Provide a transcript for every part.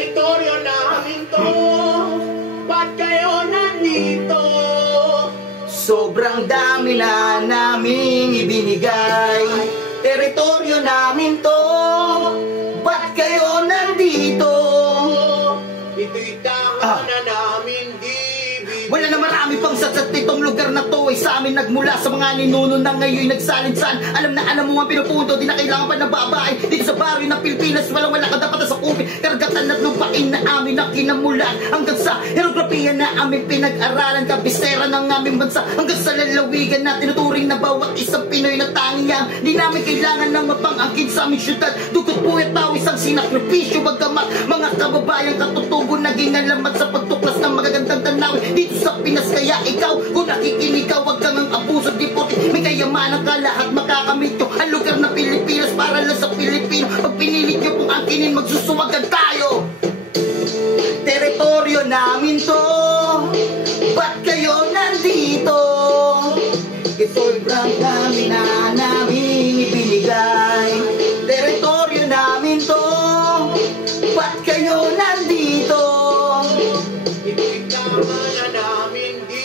Teritoryo namin to, ba't kayo nandito? Sobrang dami na naming ibinigay. Teritoryo namin to, ba't kayo nandito? Ito'y tama na namin di. Wala na marami pang satsat nitong lugar na to ay sa amin nagmula sa mga ninuno na ngayon nagsalinsan. Alam mo ang pinupunto, di na kailangan pa ng babae. Dito sa baryo ng Pilipinas, wala ka dapat sa kupin. Karagatan at lupain na amin na kinamulan. Hanggang sa hierografiya na amin pinag-aralan. Kabisera ng aming bansa, hanggang sa lalawigan na tinuturing na bawat isang Pinoy na tanging. Di namin kailangan ng mapangangkin sa aming syudad. Dugot po at tawis ang sinakripisyo. Bagamat mga kababayan katutubo naging alamat sa pagtuklas ng magagandang tanawin dito sa Pinas. Kaya ikaw, kung nakikinig ka, huwag kang ang abuso di po. May kayamanan ka, lahat makakamit nyo. Ang lugar na Pilipinas para lang sa Pilipino. Pag pinilit nyo pong angkinin, magsusuwagan tayo. Teritoryo namin to, ba't kayo nandito? Ito'y brand namin na namin ibinigay. Teritoryo namin to, ba't kayo nandito? Ito'y tama na namin di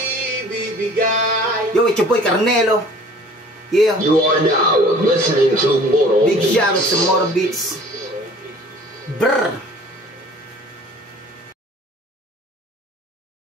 bibigay. Yo, it's your boy Carnelo. Yeah. You are now listening to Moro Big shout out Beats. to Moro Beats. Brr.